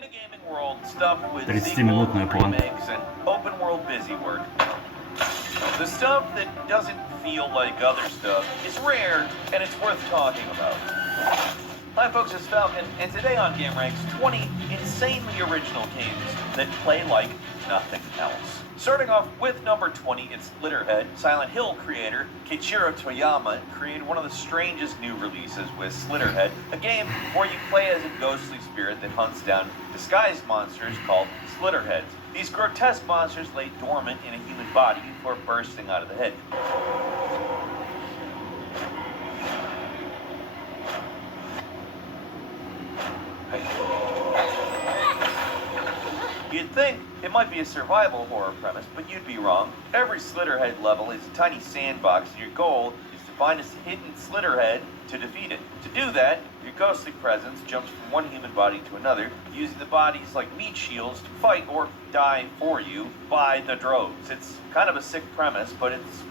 In a gaming world stuffed with 30-минутная sequels, планка. remakes, and open world busy work, the stuff that doesn't feel like other stuff is rare and it's worth talking about. Hi folks, it's Falcon, and today on GameRanks, 20 insanely original games that play like nothing else. Starting off with number 20, it's Slitterhead. Silent Hill creator Keiichiro Toyama created one of the strangest new releases with Slitterhead, a game where you play as a ghostly spirit that hunts down disguised monsters called Slitterheads. These grotesque monsters lay dormant in a human body before bursting out of the head. You'd think it might be a survival horror premise, but you'd be wrong. Every Slitterhead level is a tiny sandbox, and your goal is to find a hidden Slitterhead to defeat it. To do that, your ghostly presence jumps from one human body to another, using the bodies like meat shields to fight or die for you by the droves. It's kind of a sick premise, but it's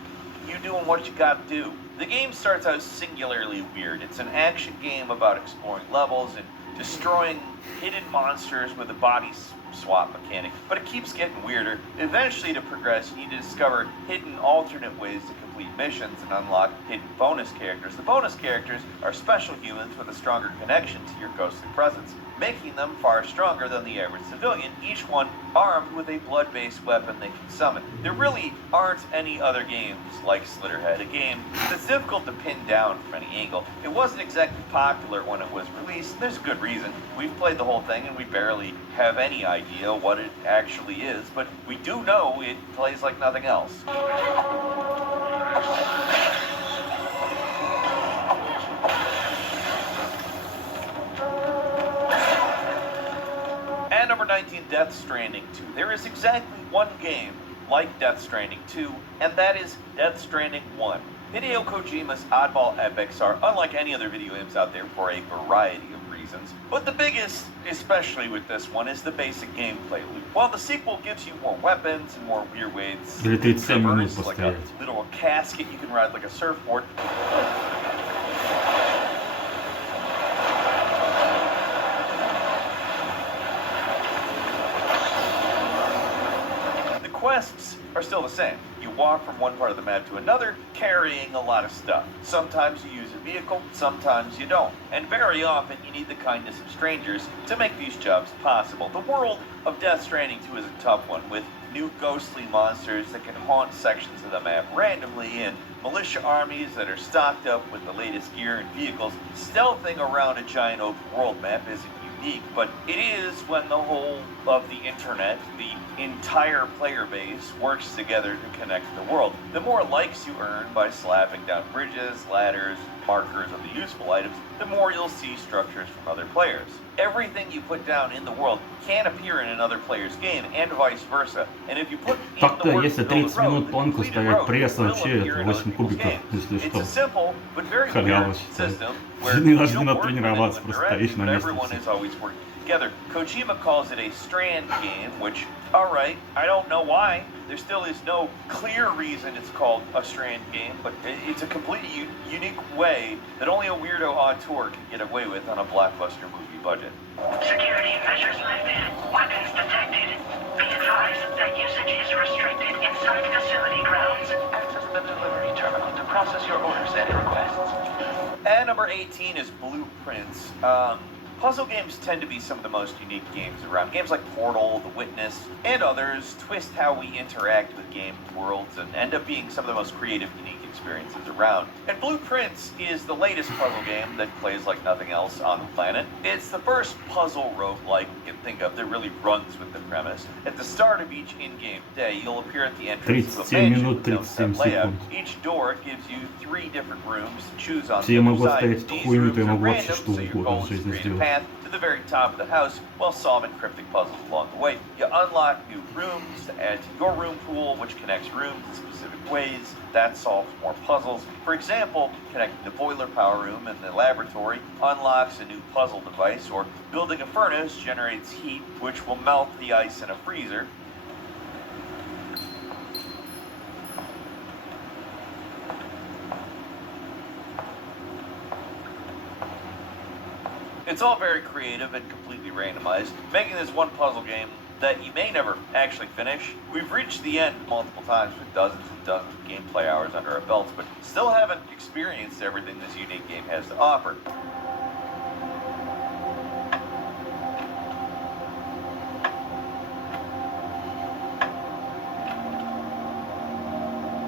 you doing what you gotta do. The game starts out singularly weird. It's an action game about exploring levels and destroying hidden monsters with a body swap mechanic, but it keeps getting weirder. Eventually, to progress, you need to discover hidden alternate ways to complete missions and unlock hidden bonus characters. The bonus characters are special humans with a stronger connection to your ghostly presence, making them far stronger than the average civilian, each one armed with a blood-based weapon they can summon. There really aren't any other games like Slitterhead, a game that's difficult to pin down from any angle. It wasn't exactly popular when it was released, and there's a good reason. We've played the whole thing and we barely have any idea what it actually is, but we do know it plays like nothing else. And number 19, Death Stranding 2. There is exactly one game like Death Stranding 2, and that is Death Stranding 1. Hideo Kojima's oddball epics are unlike any other video games out there for a variety of reasons, but the biggest, especially with this one, is the basic gameplay loop. While the sequel gives you more weapons and more weird ways Или 37 минут like a постоять. little casket you can ride like a surfboard. Quests are still the same. You walk from one part of the map to another, carrying a lot of stuff. Sometimes you use a vehicle, sometimes you don't. And very often you need the kindness of strangers to make these jobs possible. The world of Death Stranding 2 is a tough one, with new ghostly monsters that can haunt sections of the map randomly, and militia armies that are stocked up with the latest gear and vehicles. Stealthing around a giant open world map isn't unique, but it is when the whole of the internet, the entire player base, works together to connect the world. The more likes you earn by slapping down bridges, ladders, markers of the useful items, the more you'll see structures from other players. Everything you put down in the world can appear in another player's game, and vice versa. And if you put in Так-то, the work если to build 30 a road, минут the планку completed ставить, road пресс will вообще appear это in other 8 people's кубиков, games. если It's что. a simple but very Халява, weird считай. system where Не you даже don't не work with натренироваться, anyone просто direct, стоишь на but месте. everyone is always working together. Kojima calls it a strand game, which, alright, I don't know why. There still is no clear reason it's called a strand game, but it's a completely unique way that only a weirdo auteur can get away with on a blockbuster movie budget. Security measures lifted. Weapons detected. Be advised that usage is restricted inside facility grounds. Access the delivery terminal to process your orders and requests. And number 18 is Blueprints. Puzzle games tend to be some of the most unique games around. Games like Portal, The Witness, and others twist how we interact with game worlds and end up being some of the most creative, unique experiences around. And Blueprints is the latest puzzle game that plays like nothing else on the planet. It's the first puzzle roguelike we can think of that really runs with the premise. At the start of each in-game day, you'll appear at the entrance to a 37 mansion минут with no 37 set layout. секунд. Each door gives you 3 different rooms to choose on. Если я могу These оставить эту хуйню, то я rooms are могу вообще random, что so your угодно goal в is to жизни create a сделать. path to the very top of the house while solving cryptic puzzles along the way. You unlock new rooms to add to your room pool, which connects rooms in specific ways. That solves more puzzles. For example, connecting the boiler power room and the laboratory unlocks a new puzzle device, or building a furnace generates heat, which will melt the ice in a freezer. It's It's all very creative and completely randomized, making this one puzzle game that you may never actually finish. We've reached the end multiple times with dozens and dozens of gameplay hours under our belts, but still haven't experienced everything this unique game has to offer.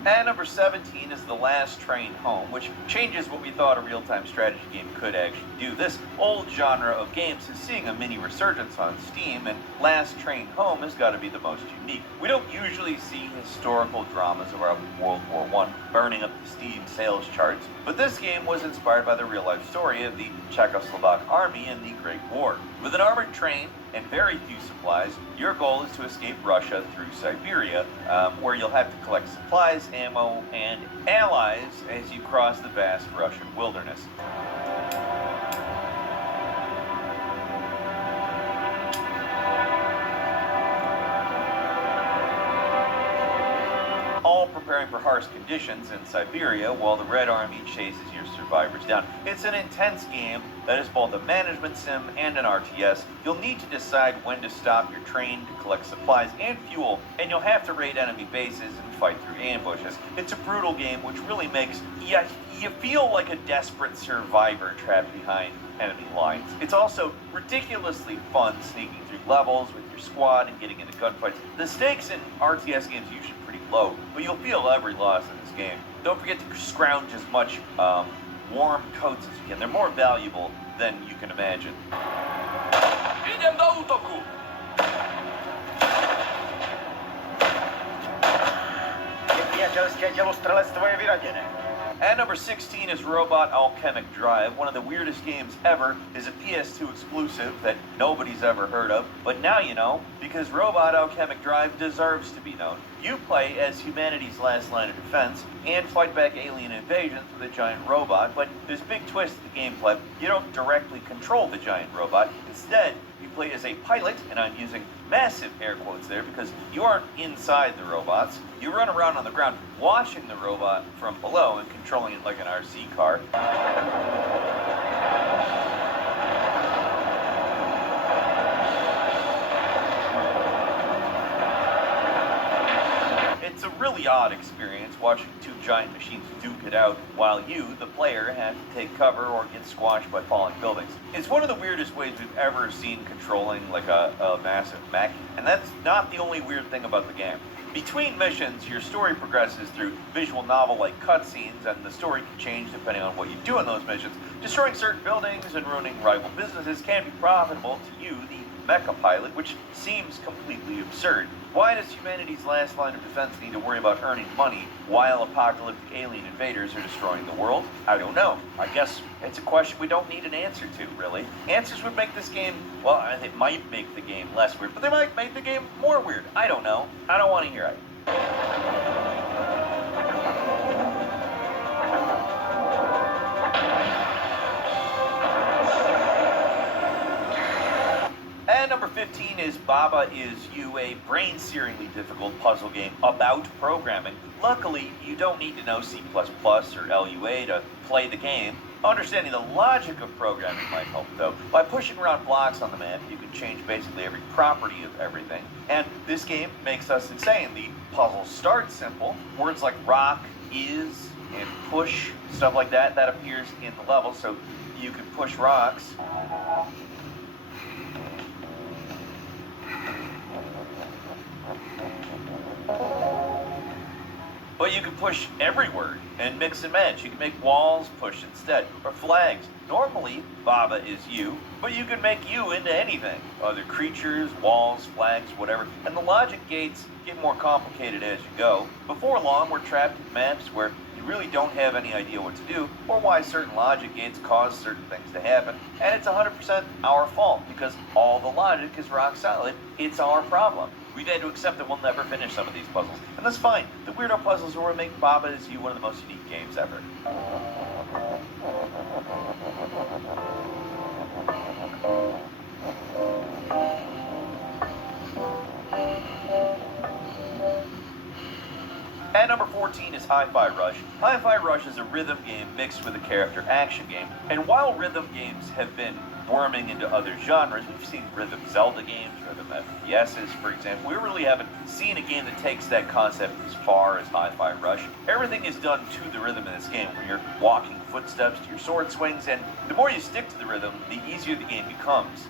And number 17 is The Last Train Home, which changes what we thought a real-time strategy game could actually do. This old genre of games is seeing a mini resurgence on Steam, and Last Train Home has got to be the most unique. We don't usually see historical dramas about World War I burning up the Steam sales charts, but this game was inspired by the real-life story of the Czechoslovak army in the Great War. With an armored train and very few supplies, your goal is to escape Russia through Siberia, where you'll have to collect supplies, ammo, and allies as you cross the vast Russian wilderness. All preparing for harsh conditions in Siberia while the Red Army chases your survivors down. It's an intense game that is both a management sim and an RTS. You'll need to decide when to stop your train to collect supplies and fuel, and you'll have to raid enemy bases and fight through ambushes. It's a brutal game which really makes you feel like a desperate survivor trapped behind enemy lines. It's also ridiculously fun sneaking through levels with your squad and getting into gunfights. The stakes in RTS games are usually pretty low, but you'll feel every loss in this game. Don't forget to scrounge as much warm coats as you can. They're more valuable than you can imagine. Idem do útoku! Nepřátelské dělostřelectvo je vyraděné. And number 16 is Robot Alchemic Drive. One of the weirdest games ever, is a PS2 exclusive that nobody's ever heard of. But now you know, because Robot Alchemic Drive deserves to be known. You play as humanity's last line of defense and fight back alien invasions with a giant robot, but there's a big twist to the gameplay. You don't directly control the giant robot. Instead, you play as a pilot, and I'm using massive air quotes there because you aren't inside the robots. You run around on the ground watching the robot from below and controlling it like an RC car. It's a really odd experience watching two giant machines duke it out while you, the player, have to take cover or get squashed by falling buildings. It's one of the weirdest ways we've ever seen controlling like a massive mech, and that's not the only weird thing about the game. Between missions, your story progresses through visual novel-like cutscenes, and the story can change depending on what you do in those missions. Destroying certain buildings and ruining rival businesses can be profitable to you, the mecha pilot, which seems completely absurd. Why does humanity's last line of defense need to worry about earning money while apocalyptic alien invaders are destroying the world? I don't know. I guess it's a question we don't need an answer to, really. Answers would make this game, well, it might make the game less weird, but they might make the game more weird. I don't know. I don't want to hear it. And number 15 is Baba Is You, a brain-searingly difficult puzzle game about programming. Luckily, you don't need to know C++ or LUA to play the game. Understanding the logic of programming might help, though. By pushing around blocks on the map, you can change basically every property of everything. And this game makes us insane. The puzzles start simple. Words like rock, is, and push, stuff like that, that appears in the level, so you can push rocks. But you can push every word and mix and match. You can make walls push instead, or flags. Normally, Baba is you, but you can make you into anything. Other creatures, walls, flags, whatever. And the logic gates get more complicated as you go. Before long, we're trapped in maps where you really don't have any idea what to do, or why certain logic gates cause certain things to happen. And it's 100% our fault, because all the logic is rock solid. It's our problem. We've had to accept that we'll never finish some of these puzzles, and that's fine. The weirdo puzzles will make Baba Is You one of the most unique games ever. And number 14 is Hi-Fi Rush. Hi-Fi Rush is a rhythm game mixed with a character action game, and while rhythm games have been worming into other genres. We've seen rhythm Zelda games, rhythm FPSs, for example. We really haven't seen a game that takes that concept as far as Hi-Fi Rush. Everything is done to the rhythm in this game, where you're walking footsteps to your sword swings, and the more you stick to the rhythm, the easier the game becomes.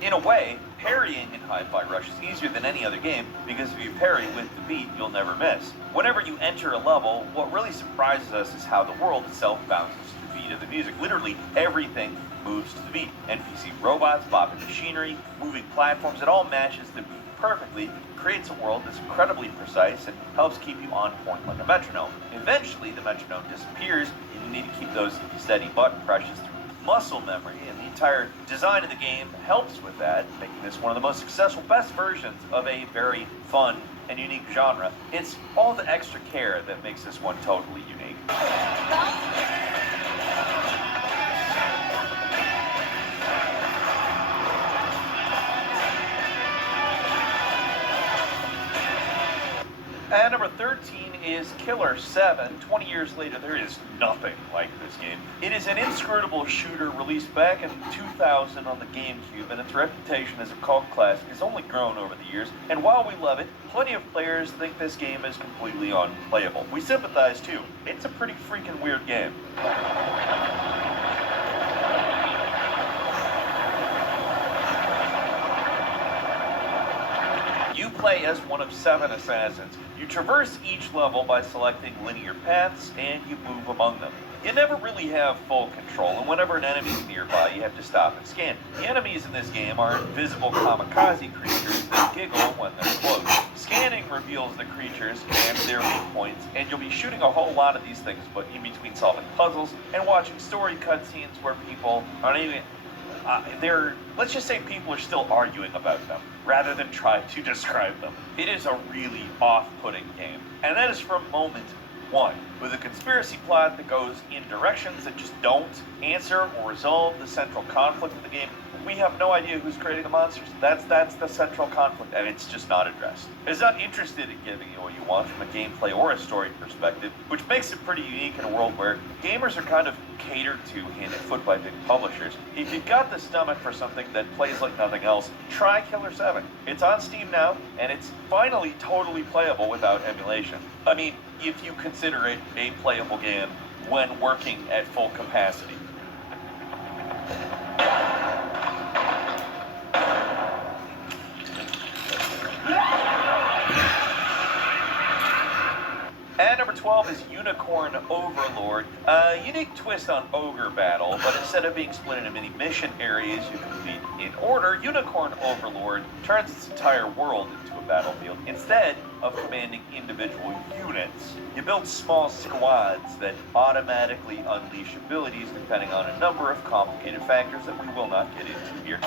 In a way, parrying in Hi-Fi Rush is easier than any other game, because if you parry with the beat, you'll never miss. Whenever you enter a level, what really surprises us is how the world itself bounces to the beat of the music. Literally everything moves to the beat. NPC robots, bopping machinery, moving platforms, it all matches the beat perfectly, creates a world that's incredibly precise and helps keep you on point like a metronome. Eventually, the metronome disappears, and you need to keep those steady button presses through muscle memory, and the entire design of the game helps with that, making this one of the most successful, best versions of a very fun and unique genre. It's all the extra care that makes this one totally unique. And number 13 is Killer 7. 20 years later, there is nothing like this game. It is an inscrutable shooter released back in 2000 on the GameCube, and its reputation as a cult classic has only grown over the years. And while we love it, plenty of players think this game is completely unplayable. We sympathize too. It's a pretty freaking weird game. You play as one of 7 assassins. You traverse each level by selecting linear paths, and you move among them. You never really have full control, and whenever an enemy is nearby, you have to stop and scan. The enemies in this game are invisible kamikaze creatures that giggle when they're close. Scanning reveals the creatures and their weak points, and you'll be shooting a whole lot of these things, but in between solving puzzles and watching story cutscenes where people aren't even... let's just say people are still arguing about them, rather than try to describe them. It is a really off-putting game, and that is from moment one, with a conspiracy plot that goes in directions that just don't answer or resolve the central conflict of the game. We have no idea who's creating the monsters. That's the central conflict, and it's just not addressed. It's not interested in giving you what you want from a gameplay or a story perspective, which makes it pretty unique in a world where gamers are kind of catered to hand and foot by big publishers. If you've got the stomach for something that plays like nothing else, try Killer 7. It's on Steam now, and it's finally totally playable without emulation. I mean, if you consider it a playable game when working at full capacity. And number 12 is Unicorn Overlord. A unique twist on Ogre Battle, but instead of being split into many mission areas you complete in order, Unicorn Overlord turns its entire world into a battlefield. Instead of commanding individual units, you build small squads that automatically unleash abilities depending on a number of complicated factors that we will not get into here.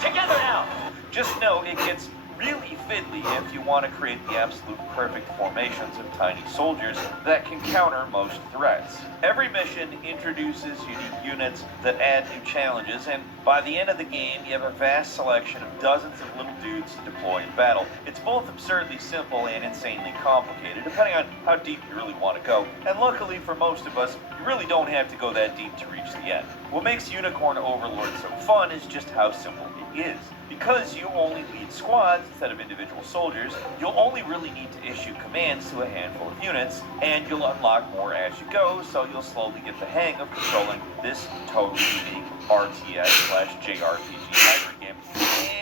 Together now! Just know it gets really fiddly if you want to create the absolute perfect formations of tiny soldiers that can counter most threats. Every mission introduces unique units that add new challenges, and by the end of the game, you have a vast selection of dozens of little dudes to deploy in battle. It's both absurdly simple and insanely complicated, depending on how deep you really want to go. And luckily for most of us, you really don't have to go that deep to reach the end. What makes Unicorn Overlord so fun is just how simple it is. Because you only lead squads instead of individual soldiers, you'll only really need to issue commands to a handful of units, and you'll unlock more as you go, so you'll slowly get the hang of controlling this totally unique RTS/JRPG hybrid game.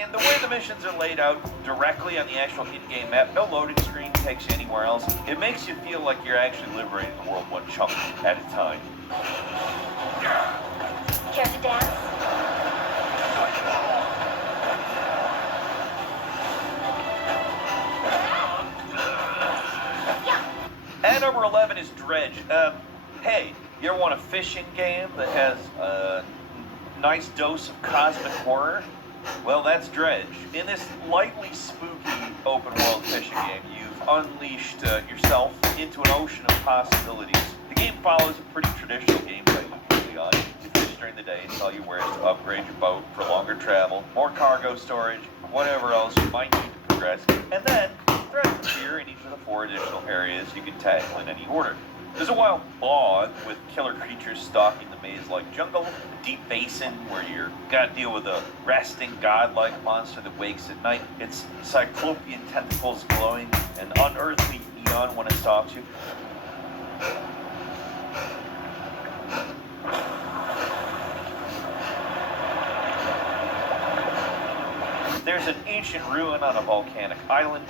And the way the missions are laid out directly on the actual in-game map, no loading screen takes you anywhere else, it makes you feel like you're actually liberating the world one chunk at a time. Care to dance? And number 11 is Dredge. Hey, you ever want a fishing game that has a nice dose of cosmic horror? Well, that's Dredge. In this lightly spooky open world fishing game, you've unleashed yourself into an ocean of possibilities. The game follows a pretty traditional gameplay loop early on. You fish during the day until you where to upgrade your boat for longer travel, more cargo storage, whatever else you might need to progress, and then threats appear in each of the 4 additional areas you can tackle in any order. There's a wild bog with killer creatures stalking the maze-like jungle, a deep basin where you're gotta deal with a resting godlike monster that wakes at night, its cyclopean tentacles glowing, an unearthly neon when it stalks you. There's an ancient ruin on a volcanic island,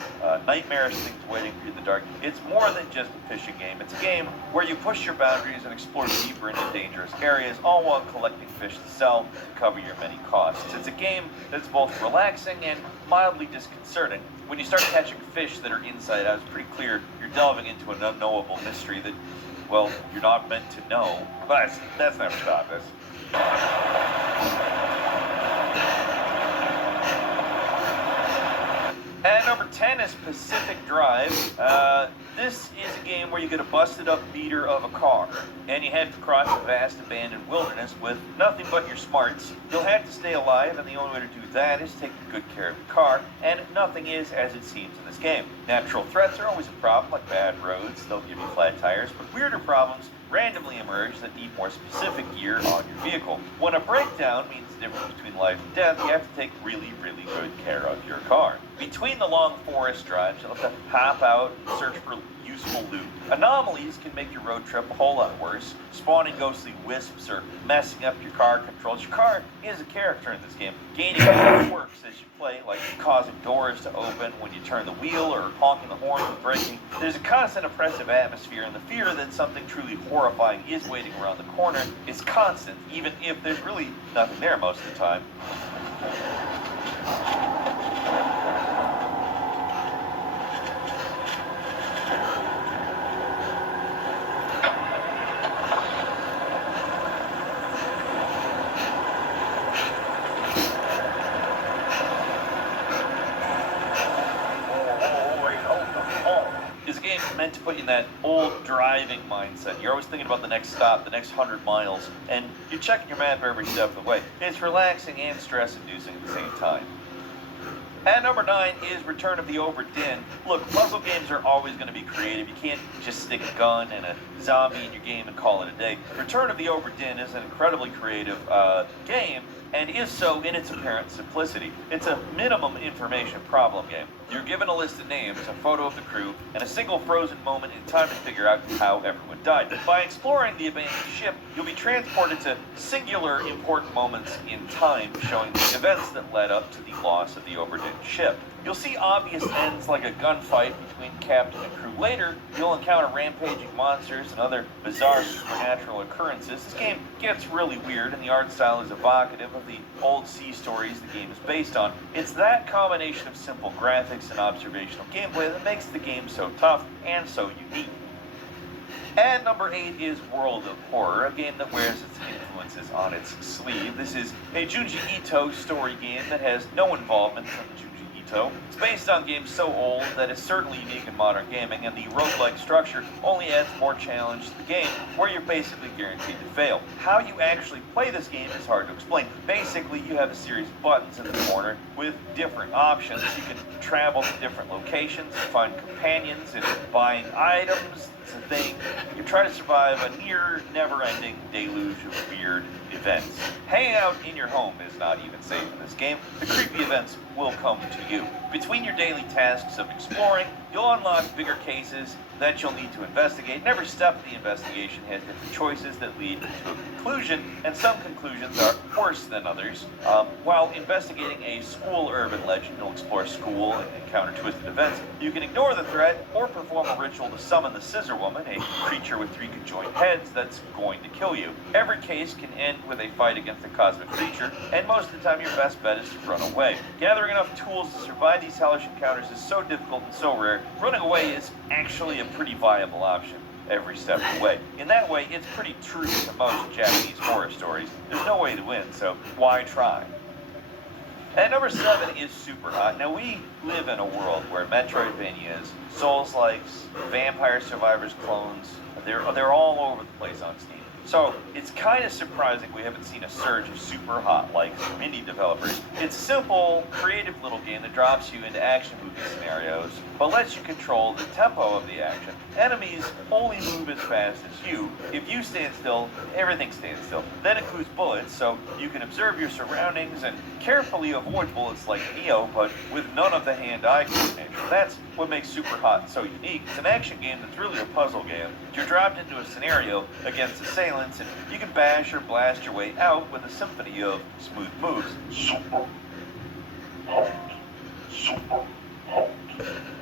nightmarish things waiting for you in the dark. It's more than just a fishing game. It's a game where you push your boundaries and explore deeper into dangerous areas, all while collecting fish to sell to cover your many costs. It's a game that's both relaxing and mildly disconcerting. When you start catching fish that are inside out, it's pretty clear you're delving into an unknowable mystery that, well, you're not meant to know. But that's never stopped us. And number 10 is Pacific Drive. This is a game where you get a busted up beater of a car, and you head across a vast abandoned wilderness with nothing but your smarts. You'll have to stay alive, and the only way to do that is take good care of your car, and nothing is as it seems in this game. Natural threats are always a problem, like bad roads, they'll give you flat tires, but weirder problems randomly emerge that need more specific gear on your vehicle. When a breakdown means the difference between life and death, you have to take really, really good care of your car. Between the long forest drives, you'll have to hop out and search for useful loot. Anomalies can make your road trip a whole lot worse. Spawning ghostly wisps or messing up your car controls. Your car is a character in this game, gaining quirks as you play, like causing doors to open when you turn the wheel or honking the horn when braking. There's a constant oppressive atmosphere, and the fear that something truly horrifying is waiting around the corner is constant, even if there's really nothing there most of the time. Meant to put you in that old driving mindset. You're always thinking about the next stop, the next 100 miles, and you're checking your map every step of the way. It's relaxing and stress-inducing at the same time. And number 9 is Return of the Obra Dinn. Look, puzzle games are always going to be creative. You can't just stick a gun and a zombie in your game and call it a day. Return of the Obra Dinn is an incredibly creative game, and is so in its apparent simplicity. It's a minimum information problem game. You're given a list of names, a photo of the crew, and a single frozen moment in time to figure out how everyone died. By exploring the abandoned ship, you'll be transported to singular important moments in time, showing the events that led up to the loss of the Obra Dinn ship. You'll see obvious ends like a gunfight between captain and crew. Later, you'll encounter rampaging monsters and other bizarre supernatural occurrences. This game gets really weird, and the art style is evocative of the old sea stories the game is based on. It's that combination of simple graphics and observational gameplay that makes the game so tough and so unique. And number 8 is World of Horror, a game that wears its influences on its sleeve. This is a Junji Ito story game that has no involvement from Junji Ito. It's based on games so old that it's certainly unique in modern gaming, and the roguelike structure only adds more challenge to the game, where you're basically guaranteed to fail. How you actually play this game is hard to explain. Basically, you have a series of buttons in the corner with different options. You can travel to different locations, find companions, and buying items. It's a thing. You try to survive a near never-ending deluge of weird events. Hanging out in your home is not even safe in this game. The creepy events will come to you. Between your daily tasks of exploring, you'll unlock bigger cases that you'll need to investigate, and every step of the investigation has different choices that lead to a conclusion, and some conclusions are worse than others. While investigating a school-urban legend, you'll explore a school and encounter twisted events. You can ignore the threat or perform a ritual to summon the Scissor Woman, a creature with 3 conjoined heads that's going to kill you. Every case can end with a fight against a cosmic creature, and most of the time your best bet is to run away. Gathering enough tools to survive these hellish encounters is so difficult and so rare, running away is actually a pretty viable option every step of the way. In that way, it's pretty true to most Japanese horror stories. There's no way to win, so why try? At number 7 is Super Hot. Now, we live in a world where Metroidvanias, Souls-likes, Vampire Survivors clones, they're all over the place on Steam. So, it's kind of surprising we haven't seen a surge of Super Hot likes from indie developers. It's a simple, creative little game that drops you into action movie scenarios, but lets you control the tempo of the action. Enemies only move as fast as you. If you stand still, everything stands still. That includes bullets, so you can observe your surroundings and carefully avoid bullets like Neo, but with none of the hand-eye coordination. That's what makes Super Hot so unique. It's an action game that's really a puzzle game. You're dropped into a scenario against assailants, and you can bash or blast your way out with a symphony of smooth moves. Super hot. Super hot.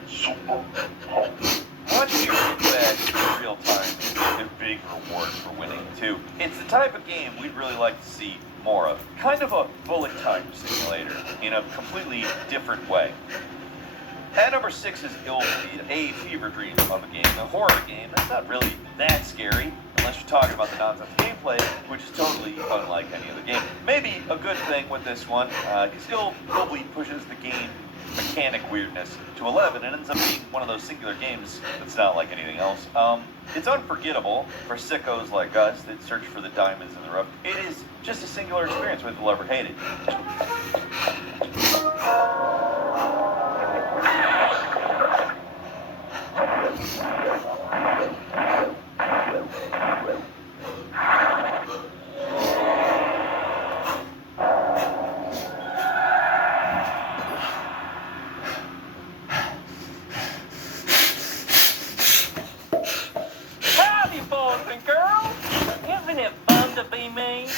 Super hot. Watching you get that in real time is a big reward for winning, too. It's the type of game we'd really like to see more of. Kind of a bullet time simulator in a completely different way. At number 6 is Illbleed, a fever dream of a game, a horror game that's not really that scary, unless you're talking about the nonsense gameplay, which is totally unlike any other game. Maybe a good thing with this one, because Illbleed pushes the game mechanic weirdness to 11 and ends up being one of those singular games that's not like anything else. It's unforgettable for sickos like us that search for the diamonds in the rough. It is just a singular experience whether you'll ever hate it. Howdy, boys and girls! Isn't it fun to be me?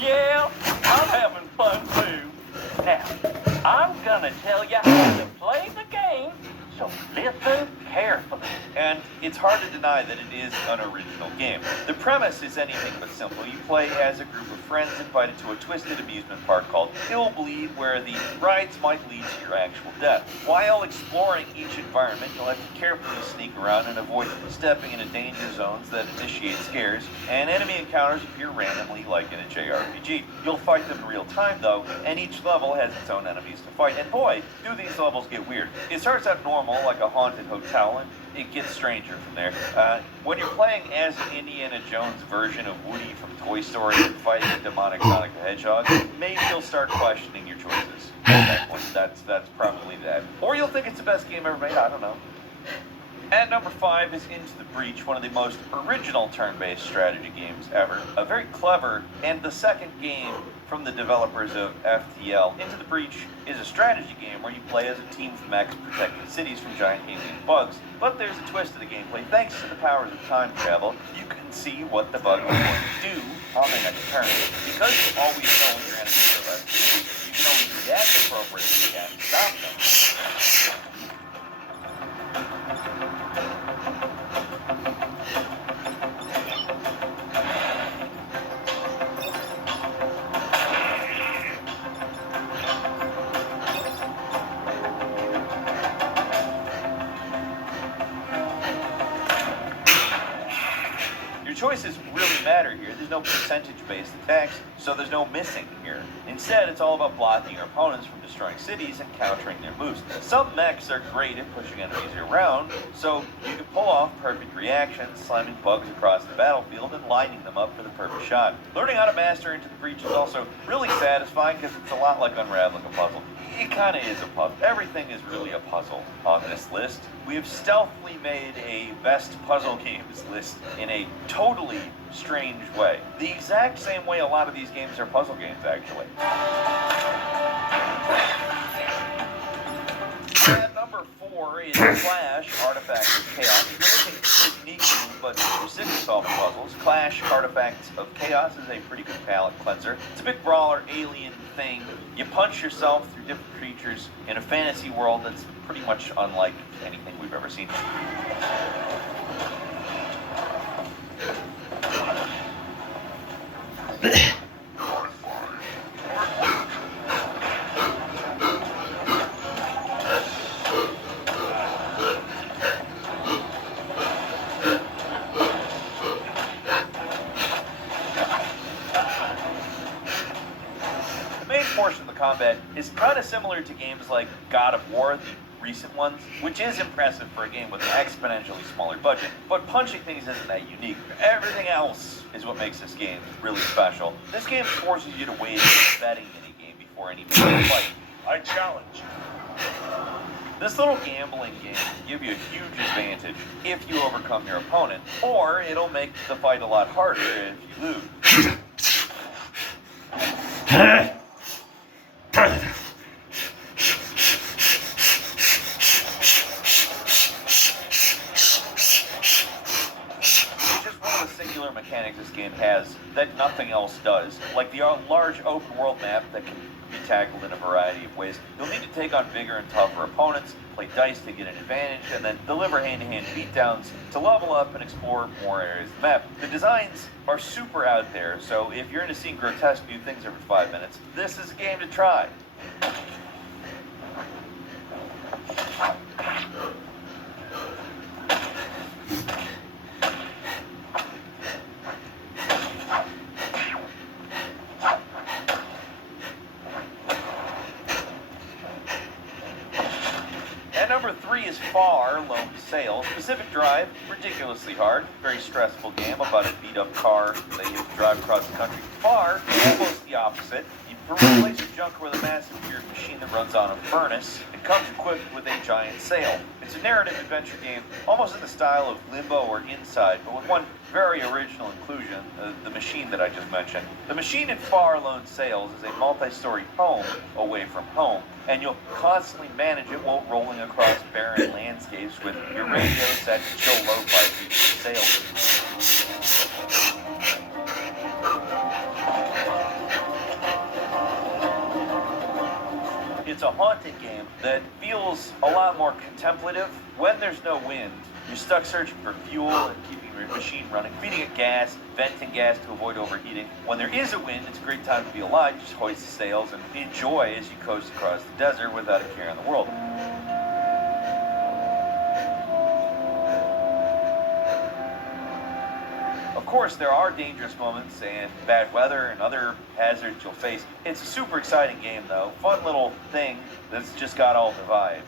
Yeah, I'm having fun too. Now, I'm gonna tell you how to play the game, so listen carefully. And it's hard to deny that it is an original game. The premise is anything but simple. You play as a group of friends invited to a twisted amusement park called Illbleed, where the rides might lead to your actual death. While exploring each environment, you'll have to carefully sneak around and avoid stepping into danger zones that initiate scares, and enemy encounters appear randomly like in a JRPG. You'll fight them in real time, though, and each level has its own enemies to fight. And boy, do these levels get weird. It starts out normal, like a haunted hotel, and it gets stranger from there. When you're playing as an Indiana Jones version of Woody from Toy Story and fighting a demonic Sonic the Hedgehog, maybe you'll start questioning your choices. At that point, that's probably that. Or you'll think it's the best game ever made, I don't know. At number 5 is Into the Breach, one of the most original turn-based strategy games ever. A very clever, and the second game from the developers of FTL. Into the Breach is a strategy game where you play as a team of mechs protecting cities from giant alien bugs. But there's a twist to the gameplay. Thanks to the powers of time travel, you can see what the bugs are going to do on their next turn. Because you always know when your enemies are left, you can only react appropriately and stop them. Choices really matter here. There's no percentage-based attacks, so there's no missing here. Instead, it's all about blocking your opponents from destroying cities and countering their moves. Some mechs are great at pushing enemies around, so you can pull off perfect reactions, slamming bugs across the battlefield and lining them up for the perfect shot. Learning how to master Into the Breach is also really satisfying because it's a lot like unraveling a puzzle. It kind of is a puzzle. Everything is really a puzzle on this list. We have stealthily made a best puzzle games list in a totally strange way. The exact same way a lot of these games are puzzle games, actually. At number 4 is Clash, Artifacts of Chaos. If you're looking for a unique move, but you're sick of solving puzzles, Clash, Artifacts of Chaos is a pretty good palate cleanser. It's a big brawler, alien thing. You punch yourself through different creatures in a fantasy world that's pretty much unlike anything we've ever seen. portion of the combat is kind of similar to games like God of War, the recent ones, which is impressive for a game with an exponentially smaller budget, but punching things isn't that unique. Everything else is what makes this game really special. This game forces you to wade into betting minigame before any major fight. I challenge you. This little gambling game will give you a huge advantage if you overcome your opponent, or it'll make the fight a lot harder if you lose. Mechanics this game has that nothing else does, like the large open world map that can be tackled in a variety of ways. You'll need to take on bigger and tougher opponents, play dice to get an advantage, and then deliver hand-to-hand beatdowns to level up and explore more areas of the map. The designs are super out there, so if you're into seeing grotesque new things every 5 minutes, this is a game to try. Number 3 is Far Lone Sail. Specific Drive, ridiculously hard, very stressful game about a beat-up car that you have to drive across the country. Far, almost the opposite. You replace your junk with a massive geared machine that runs on a furnace. It comes equipped with a giant sail. It's a narrative adventure game, almost in the style of Limbo or Inside, but with one very original inclusion, the machine that I just mentioned. The machine in Far Lone Sails is a multi-story home away from home, and you'll constantly manage it while rolling across barren landscapes with your radio set to chill lo-fi beats and sails. It's a haunted game that feels a lot more contemplative. When there's no wind, you're stuck searching for fuel and keeping your machine running, feeding it gas, venting gas to avoid overheating. When there is a wind, it's a great time to be alive. Just hoist the sails and enjoy as you coast across the desert without a care in the world. Of course, there are dangerous moments and bad weather and other hazards you'll face. It's a super exciting game, though. Fun little thing that's just got all the vibes.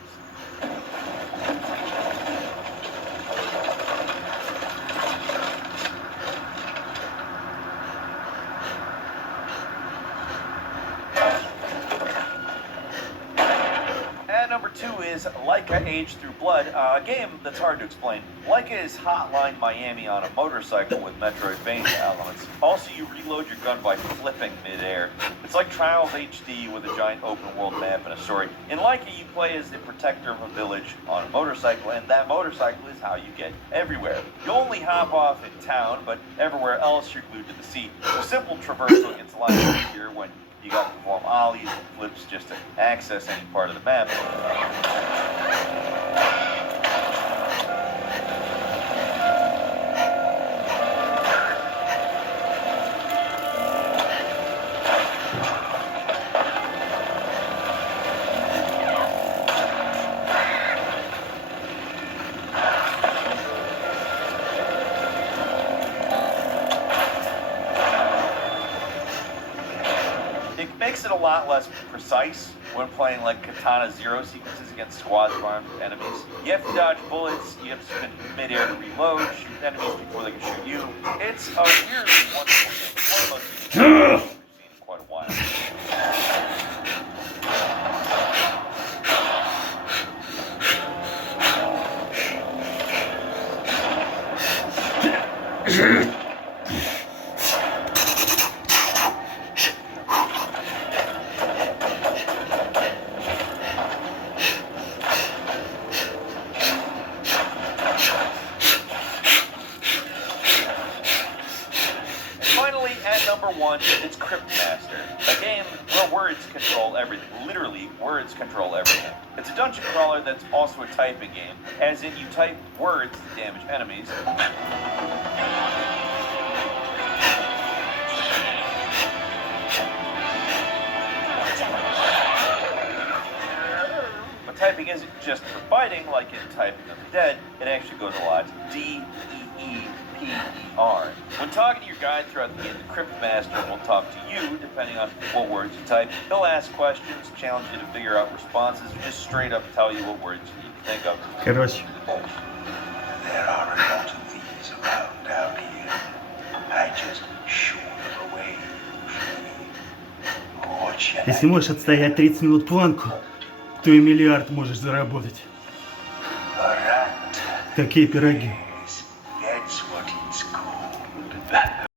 Number 2 is Laika Age Through Blood, a game that's hard to explain. Laika is Hotline Miami on a motorcycle with Metroidvania elements. Also, you reload your gun by flipping midair. It's like Trials HD with a giant open world map and a story. In Laika, you play as the protector of a village on a motorcycle, and that motorcycle is how you get everywhere. You only hop off in town, but everywhere else you're glued to the seat. So simple traversal gets a lot easier when you got to perform ollies and flips just to access any part of the map. Makes it a lot less precise when playing like Katana Zero sequences against squads of armed enemies. You have to dodge bullets, you have to spin mid-air to reload, shoot enemies before they can shoot you. It's a weirdly wonderful game. One of the most beautiful games we've seen in quite a while. Number 1, it's Cryptmaster, a game where words control everything. Literally, words control everything. It's a dungeon crawler that's also a typing game, as in you type words to damage enemies. But typing isn't just for fighting, like in Typing of the Dead. It actually goes a lot deeper Alright. When talking to your guide throughout the game, the Crypt Master will talk to you, depending on what words you type. He'll ask questions, challenge you to figure out responses, or just straight up tell you what words you need to think of. Короче, There are a lot of these around down here. I just shoo them away usually. What shall если можешь отстоять 30 минут планку, то и миллиард можешь заработать. I rat? Такие пироги.